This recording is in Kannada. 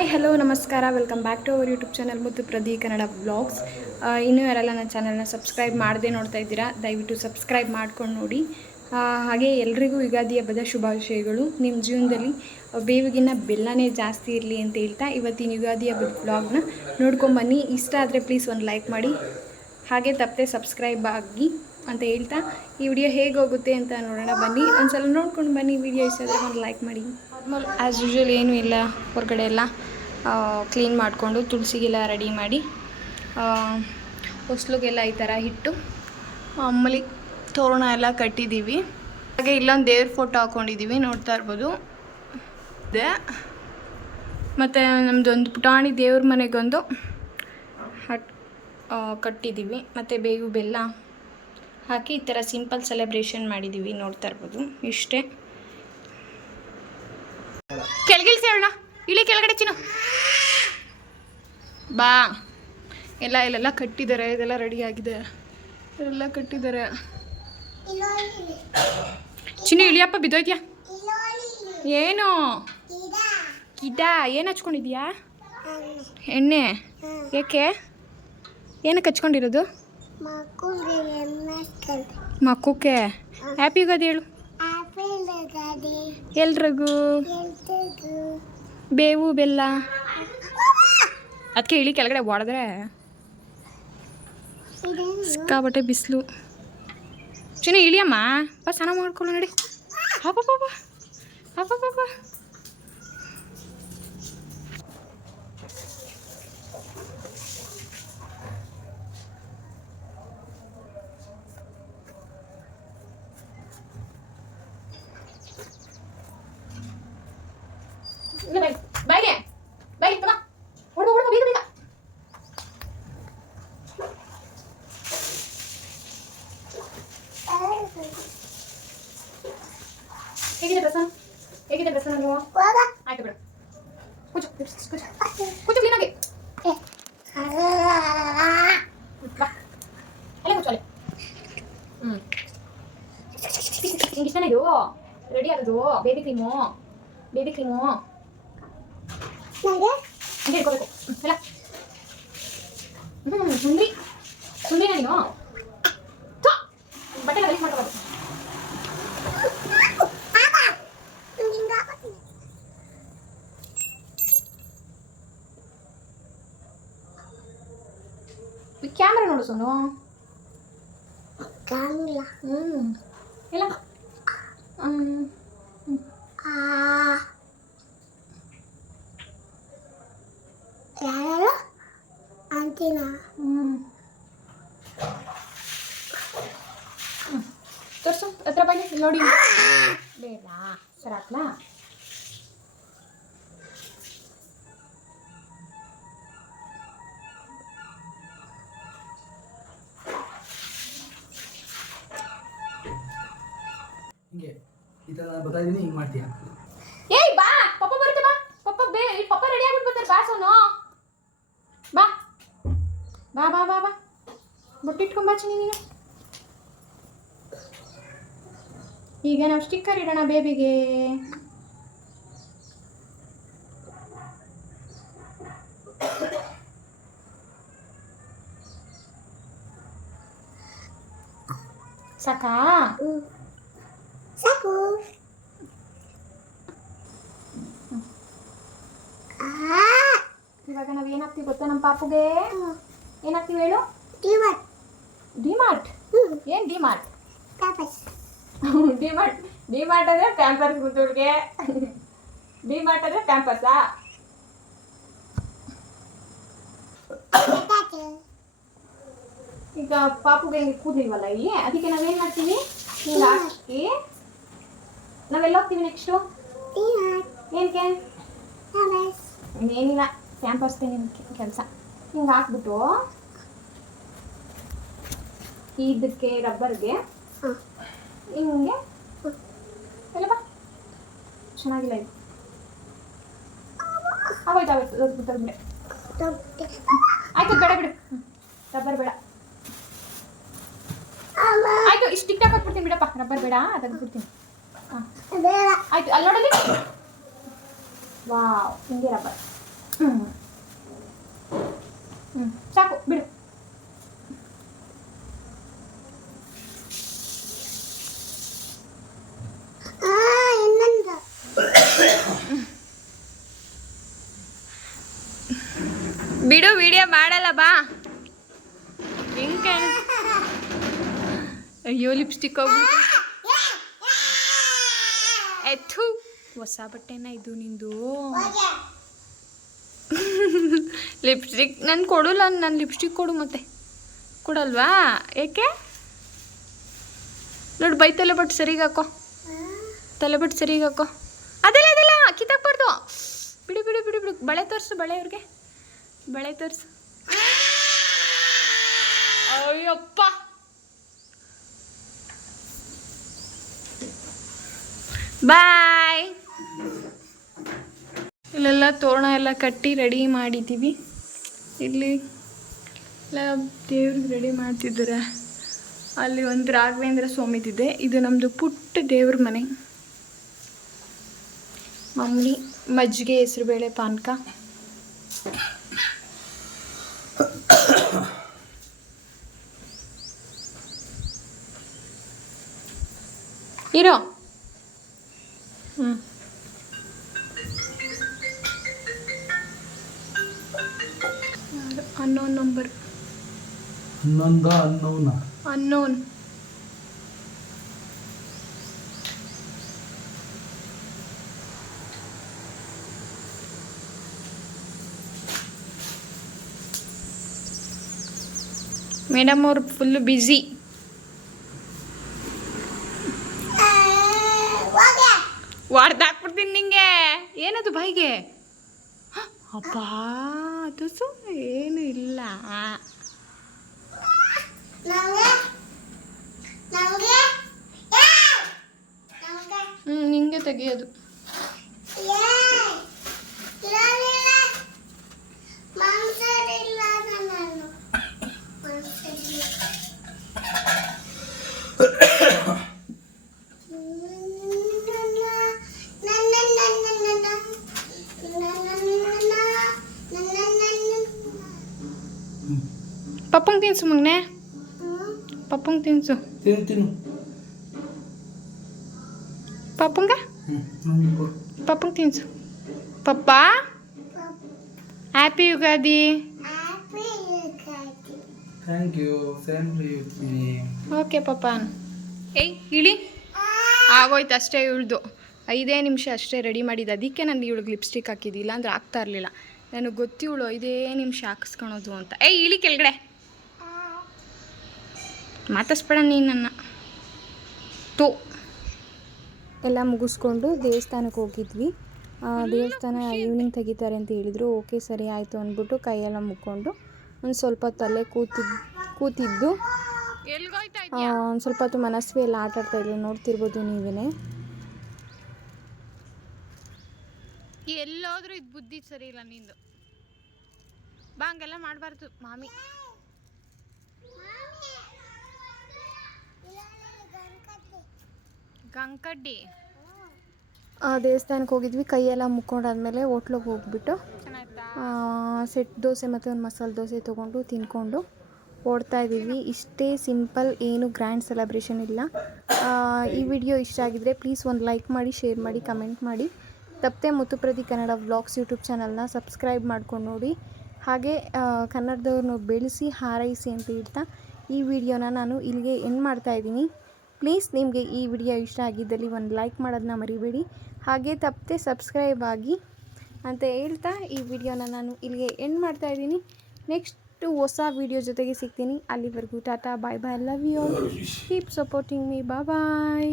ಹಾಯ್ ಹಲೋ ನಮಸ್ಕಾರ. Welcome back to our YouTube channel ಮತ್ತು ಪ್ರದಿ ಕನ್ನಡ ಬ್ಲಾಗ್ಸ್ ಇನ್ನೂ ಯಾರೆಲ್ಲ ನನ್ನ ಚಾನಲ್ನ ಸಬ್ಸ್ಕ್ರೈಬ್ ಮಾಡದೆ ನೋಡ್ತಾ ಇದ್ದೀರಾ, ದಯವಿಟ್ಟು ಸಬ್ಸ್ಕ್ರೈಬ್ ಮಾಡ್ಕೊಂಡು ನೋಡಿ. ಹಾಗೆ ಎಲ್ರಿಗೂ ಯುಗಾದಿ ಹಬ್ಬದ ಶುಭಾಶಯಗಳು. ನಿಮ್ಮ ಜೀವನದಲ್ಲಿ ಬೇವಿಗಿನ್ನ ಬೆಲ್ಲನೇ ಜಾಸ್ತಿ ಇರಲಿ ಅಂತ ಹೇಳ್ತಾ ಇವತ್ತಿನ ಯುಗಾದಿ ಹಬ್ಬದ ಬ್ಲಾಗ್ನ ನೋಡ್ಕೊಂಬನ್ನಿ ಇಷ್ಟ ಆದರೆ ಪ್ಲೀಸ್ ಒಂದು ಲೈಕ್ ಮಾಡಿ. ಹಾಗೆ ತಪ್ಪದೆ ಸಬ್ಸ್ಕ್ರೈಬ್ ಆಗಿ ಅಂತ ಹೇಳ್ತಾ ಈ ವಿಡಿಯೋ ಹೇಗೆ ಹೋಗುತ್ತೆ ಅಂತ ನೋಡೋಣ ಬನ್ನಿ. ಒಂದ್ಸಲ ನೋಡ್ಕೊಂಡು ಬನ್ನಿ. ವಿಡಿಯೋ ಇಷ್ಟ ಆದರೆ ಒಂದು ಲೈಕ್ ಮಾಡಿ. ನಾರ್ಮಲ್ ಆ್ಯಸ್ ಯೂಶ್ವಲ್ ಏನೂ ಇಲ್ಲ. ಹೊರಗಡೆ ಎಲ್ಲ ಕ್ಲೀನ್ ಮಾಡಿಕೊಂಡು ತುಳಸಿಗೆಲ್ಲ ರೆಡಿ ಮಾಡಿ ಹೊಸ್ಲಿಗೆಲ್ಲ ಈ ಥರ ಇಟ್ಟು ಮಾಮೂಲಿ ತೋರಣ ಎಲ್ಲ ಕಟ್ಟಿದ್ದೀವಿ. ಹಾಗೆ ಇಲ್ಲೊಂದು ದೇವ್ರ ಫೋಟೋ ಹಾಕ್ಕೊಂಡಿದ್ದೀವಿ ನೋಡ್ತಾ ಇರ್ಬೋದು. ಇದೆ. ಮತ್ತು ನಮ್ಮದೊಂದು ಪುಟಾಣಿ ದೇವ್ರ ಮನೆಗೊಂದು ಹಟ್ ಕಟ್ಟಿದ್ದೀವಿ. ಮತ್ತು ಬೇವು ಬೆಲ್ಲ ಹಾಕಿ ಈ ಥರ ಸಿಂಪಲ್ ಸೆಲೆಬ್ರೇಷನ್ ಮಾಡಿದ್ದೀವಿ, ನೋಡ್ತಾ ಇರ್ಬೋದು. ಇಷ್ಟೇ. ಕೆಳಗಿಳಿಸಿ ಹೇಳೋಣ ಇಳಿ ಕೆಳಗಡೆ ಚಿನ್ನು. ಬಾ. ಎಲ್ಲ, ಇಲ್ಲೆಲ್ಲ ಕಟ್ಟಿದ್ದಾರೆ, ಇದೆಲ್ಲ ರೆಡಿ ಆಗಿದೆ. ಎಲ್ಲ ಕಟ್ಟಿದ್ದಾರೆ. ಚಿನ್ನ, ಇಳಿಯಪ್ಪ, ಬಿದ್ದೋಯ್ತಿಯಾ? ಏನು? ಗಿಡ ಏನು ಹಚ್ಕೊಂಡಿದ್ಯಾ? ಎಣ್ಣೆ. ಏಕೆ? ಏನಕ್ಕೆ ಹಚ್ಕೊಂಡಿರೋದು? ಮಕ್ಕಕ್ಕೆ ಹ್ಯಾಪಿ ಯುಗಾದಿ ಹೇಳು. ಎಲ್ರಿಗೂ. ಬೇವು, ಬೆಲ್ಲ. ಅದಕ್ಕೆ ಇಳಿ ಕೆಳಗಡೆ ಒಡೆದ್ರೆ ಸಿಕ್ಕಾಬಟ್ಟೆ ಬಿಸಿಲು. ಚಿನ್ನ ಇಳಿಯಮ್ಮ ಬಾ ಸ್ನಾನ ಮಾಡ್ಕೊಳ್ಳೋ ನಡಿ. ಹಾಪ ಹ್ಞೂ ನಿಂಗೆ ಇಷ್ಟನೇ ಇದು ರೆಡಿ ಆಗೋದು ಬೇಬಿ ಕ್ರೀಮು ಬೇಬಿ ಕ್ರೀಮು ಹಂಗೆ ಇಟ್ಕೋಬೇಕು ಎಲ್ಲ ಹ್ಞೂ ಸುಂದ್ರಿ ಸುಂದ್ರಿನ ನೀನು ಥು, ಬಟ್ಟೆ ಗಲೀಜ್ ಮಾಡ್ಕೋಬಾರ್ದು ಕ್ಯಾಮ್ರಾ ನೋಡು ಸೋನು ಹ್ಞೂ ಇಲ್ಲ ಹ್ಞೂ ಯಾರು ಅಂತೀನ ಹ್ಞೂ ತೋರಿಸು ಹತ್ರ ಬನ್ನಿ ಇಲ್ಲಿ ನೋಡಿ ಬೇಡ ಸರ್ ಹಾಕ್ಲಾ? ಈ ಥರ ನಾನು ಬರ್ತಾ ಇದ್ದೀನಿ ಹಿಂಗೆ ಮಾಡ್ತೀಯ? ಏಯ್ ಬಾ ಪಪ್ಪ ಬರುತ್ತೆ ಬಾ. ಪಪ್ಪ ಬೇ ಪಪ್ಪ ರೆಡಿ ಆಗ್ಬಿಟ್ಟು ಬರ್ತಾರೆ ಬಾ ಸೋನು. ಬಾ. ಬಾ ಬಾ ಬಾ ಬಾ. ಬೊಟ್ಟಿಟ್ಕೊಂಬಾ ಚಿನ್ನಿ ನೀನು. ಈಗ ನಾವು ಸ್ಟಿಕ್ಕರ್ ಇಡೋಣ ಬೇಬಿಗೆ ಸಾಕಾ? ಸಾಕು ಇವಾಗ ನಾವು ಏನಾಗ್ತೀವಿ ಗೊತ್ತಾ ನಮ್ಮ ಪಾಪುಗೆ? ಏನಾಗ್ತೀವಿ ಹೇಳು? ಡಿಮಾರ್ಟ್. ಡಿಮಾರ್ಟ್? ಏನು ಡಿಮಾರ್ಟ್? ಪಾಪಸ್ ಡಿಮಾರ್ಟ್. ಡಿಮಾರ್ಟ್ ಅಂದರೆ ಪ್ಯಾಂಪರ್ಸ್ ಗುದ್ದೋಳ್ಗೆ ಡಿಮಾರ್ಟ್ ಅಂದರೆ ಪ್ಯಾಂಪರ್ಸಾ ಈಗ ಪಾಪುಗೆ ಹಿಂಗೆ ಕೂದಲಿಲ್ವಲ್ಲ ಇಲ್ಲಿ ಅದಕ್ಕೆ ನಾವೇನು ಮಾಡ್ತೀವಿ? ಹಿಂಗೆ ಹಾಕಿ ನಾವೆಲ್ಲ ಹೋಗ್ತೀವಿ ನೆಕ್ಸ್ಟು ಡಿವಟ್ ಏನಕ್ಕೆ ಪಾಪಸ್ ಇನ್ನೇನಿಲ್ಲ ಪ್ಯಾಂಪರ್ಸ್ಗೆ ನಿನ್ನ ಕೆಲಸ. ಹಿಂಗೆ ಹಾಕ್ಬಿಟ್ಟು ಇದಕ್ಕೆ ರಬ್ಬರ್ಗೆ ಹಾಂ. ಹಿಂಗೆ ಎಲ್ಲ ಬಾ. ಚೆನ್ನಾಗಿಲ್ಲ ಇದು. ಆಗೋಯ್ತು ಆಗೋಯ್ತು ದೊಡ್ಡ ತೆಗ್ದ್ಬಿಡೆ ದೊಡ್ಡ ಆಯ್ತು ಬೇಡ ಬಿಡು. ರಬ್ಬರ್ ಬೇಡ. ಅಮ್ಮ. ಆಯ್ತು ಇಷ್ಟು ಟಿಕ್ ಟಾಕ್ ಹಾಕ್ಬಿಡ್ತೀನಿ ಬಿಡಪ್ಪ. ರಬ್ಬರ್ ಬೇಡ ತೆಗೆದ್ಬಿಡ್ತೀನಿ. ಹಾಂ ಬೇಡ ಆಯ್ತು ಅಲ್ಲಿ ನೋಡಲಿ ವಾವ್ ಹಿಂಗೆ ರಬ್ಬರ್ ಹ್ಞೂ ಸಾಕು ಬಿಡು ಆ ಇನ್ನೊಂದು ಬಿಡು ವಿಡಿಯೋ ಮಾಡಲ್ಲ ಬಾ ಹೆಂಗ್ ಕಾಣ ಅಯ್ಯೋ ಲಿಪ್ಸ್ಟಿಕ್ ಹೋಗ್ಬಿಟ್ಟು ಎತ್ತು. ಹೊಸ ಬಟ್ಟೆನ ಇದು ನಿಂದು. ಲಿಪ್ಸ್ಟಿಕ್ ನಾನು ಕೊಡಲ್ಲ ನಾನು ಲಿಪ್ಸ್ಟಿಕ್ ಕೊಡು ಮತ್ತೆ. ಕೊಡಲ್ವಾ? ಏಕೆ? ನೋಡಿ ಬೈ ತಲೆ ಬಟ್ಟು ಸರಿಗೆ ಹಾಕೋ. ತಲೆ ಬಟ್ಟು ಸರಿಗೆ ಹಾಕೋ. ಅದೆಲ್ಲ ಅದೆಲ್ಲ ಕಿತ್ತಾಕ್ಬಾರ್ದು. ಬಿಡು ಬಿಡು ಬಿಡು ಬಿಡು. ಬಳೆ ತೋರಿಸು ಬಳೆ ಅವ್ರಿಗೆ. ಬಳೆ ತೋರಿಸು. ಅಯ್ಯಪ್ಪ. ಬಾಯ್. ಇಲ್ಲೆಲ್ಲ ತೋರಣ ಎಲ್ಲ ಕಟ್ಟಿ ರೆಡಿ ಮಾಡಿದ್ದೀವಿ. ಇಲ್ಲಿ ಎಲ್ಲ ದೇವ್ರಿಗೆ ರೆಡಿ ಮಾಡ್ತಿದ್ದಾರೆ. ಅಲ್ಲಿ ಒಂದು ರಾಘವೇಂದ್ರ ಸ್ವಾಮಿದಿದೆ. ಇದು ನಮ್ಮದು ಪುಟ್ಟ ದೇವ್ರ ಮನೆ. ಮಮ್ಮಿ ಮಜ್ಜಿಗೆ ಹೆಸರುಬೇಳೆ ಪಾನಕ. ಇರೋ. ಅನ್ನೋನ್ ನಂಬರ್ ಹನ್ನೊಂದ ಹನ್ನೋನ ಅನ್ನೋನ್ ಮೇಡಮ್ ಅವ್ರು ಫುಲ್ ಬ್ಯುಸಿ ವಾಡ್ದಾಕ್ಬಿಡ್ತೀನಿ ನಿಂಗೆ. ಏನದು ಬಾಯಿಗೆ? ಅಪ್ಪ ಅದು ಸುಮ್ಮನೆ ಏನು ಇಲ್ಲ. ಹ್ಞೂ ನಿಂಗೆ ತೆಗಿಯೋದು ಏಯ್! ಇರಲಿಲ್ಲ. ಮಾಂಸರಿಲ್ಲ ನಾನು ಮಾಂಸರಿಲ್ಲ. ನನ್ನ, ನನ್ನ, ನನ್ನ, ನನ್ನ, ನನ್ನ, ನನ್ನ, ನನ್ನ. ಪಪ್ಪಂಗೆ ತಿನ್ಸು ಮಗನೆ. ಪಪ್ಪಂಗೆ ತಿನ್ಸು ತಿನ್ನು ತಿನ್ನು ಪಪ್ಪಂಗ ಪಪ್ಪಂಗೆ ತಿನ್ಸು ಪಪ್ಪ happy Ugadi. Thank you same to you okay ಪಪ್ಪ ಏಯ್ ಇಳಿ ಆಗೋಯ್ತು ಅಷ್ಟೇ ಇಳ್ದು ಐದೇ ನಿಮಿಷ ಅಷ್ಟೇ ರೆಡಿ ಮಾಡಿದ್ದು. ಅದಕ್ಕೆ ನಾನು ಇವಳಿಗೆ ಲಿಪ್ಸ್ಟಿಕ್ ಹಾಕಿದ್ದಿಲ್ಲ ಅಂದ್ರೆ ಆಗ್ತಾ ಇರಲಿಲ್ಲ. ನನಗೆ ಗೊತ್ತಿವಳು ಐದೇ ನಿಮಿಷ ಹಾಕಿಸ್ಕೊಳೋದು ಅಂತ. ಏಯ್ ಇಳಿ ಕೆಳಗಡೆ. ಮಾತಾಡ್ಸ್ಬೇಡ ನೀನನ್ನು. ನನ್ನ ತೋ. ಎಲ್ಲ ಮುಗಿಸ್ಕೊಂಡು ದೇವಸ್ಥಾನಕ್ಕೆ ಹೋಗಿದ್ವಿ. ಆ, ದೇವಸ್ಥಾನ ಈವ್ನಿಂಗ್ ತೆಗಿತಾರೆ ಅಂತ ಹೇಳಿದರು. ಓಕೆ ಸರಿ ಆಯಿತು ಅಂದ್ಬಿಟ್ಟು ಕೈಯೆಲ್ಲ ಮುಕ್ಕೊಂಡು ಒಂದು ಸ್ವಲ್ಪ ತಲೆ ಕೂತಿದ್ ಕೂತಿದ್ದು. ಒಂದು ಸ್ವಲ್ಪ ಹೊತ್ತು ಮನಸ್ಸು ಎಲ್ಲ ಆಟ ಆಡ್ತಾ ಇದ್ವಿ ನೋಡ್ತಿರ್ಬೋದು ನೀವೇ ಎಲ್ಲೋದ್ರೂ ಇದು ಬುದ್ಧಿ ಸರಿ ಇಲ್ಲ ನಿಂದು. ಬಾ ಹಂಗೆಲ್ಲ ಮಾಡಬಾರ್ದು ಮಾಮಿ. ಗಂಕಡ್ಡಿ. ದೇವಸ್ಥಾನಕ್ಕೆ ಹೋಗಿದ್ವಿ ಕೈಯೆಲ್ಲ ಮುಕ್ಕೊಂಡಾದ್ಮೇಲೆ ಹೋಟ್ಲಿಗೆ ಹೋಗ್ಬಿಟ್ಟು ಸೆಟ್ ದೋಸೆ ಮತ್ತು ಒಂದು ಮಸಾಲೆ ದೋಸೆ ತೊಗೊಂಡು ತಿನ್ಕೊಂಡು ಓಡ್ತಾ ಇದ್ದೀವಿ. ಇಷ್ಟೇ ಸಿಂಪಲ್ ಏನು ಗ್ರ್ಯಾಂಡ್ ಸೆಲೆಬ್ರೇಷನ್ ಇಲ್ಲ. ಆ, ಈ ವಿಡಿಯೋ ಇಷ್ಟ ಆಗಿದ್ರೆ ಪ್ಲೀಸ್ ಒಂದು ಲೈಕ್ ಮಾಡಿ ಶೇರ್ ಮಾಡಿ ಕಮೆಂಟ್ ಮಾಡಿ. ತಪ್ಪದೆ ಮುತ್ತುಪ್ರತಿ ಕನ್ನಡ ವ್ಲಾಗ್ಸ್ ಯೂಟ್ಯೂಬ್ ಚಾನಲ್ನ ಸಬ್ಸ್ಕ್ರೈಬ್ ಮಾಡ್ಕೊಂಡು ನೋಡಿ. ಹಾಗೆ ಕನ್ನಡದವ್ರನ್ನೂ ಬೆಳೆಸಿ ಹಾರೈಸಿ ಅಂತ ಹೇಳ್ತಾ ಈ ವಿಡಿಯೋನ ನಾನು ಇಲ್ಲಿಗೆ ಎಂಡ್ ಮಾಡ್ತಾ ಇದ್ದೀನಿ. ಪ್ಲೀಸ್ ನಿಮಗೆ ಈ ವಿಡಿಯೋ ಇಷ್ಟ ಆಗಿದ್ದಲ್ಲಿ ಒಂದು ಲೈಕ್ ಮಾಡೋದನ್ನ ಮರಿಬೇಡಿ. ಹಾಗೆ ತಪ್ಪದೆ ಸಬ್ಸ್ಕ್ರೈಬ್ ಆಗಿ ಅಂತ ಹೇಳ್ತಾ ಈ ವಿಡಿಯೋನ ನಾನು ಇಲ್ಲಿಗೆ ಎಂಡ್ ಮಾಡ್ತಾ ಇದ್ದೀನಿ. ನೆಕ್ಸ್ಟ್ ಹೊಸ ವಿಡಿಯೋ ಜೊತೆಗೆ ಸಿಗ್ತೀನಿ. ಅಲ್ಲಿವರೆಗೂ tata bye bye love you keep supporting me bye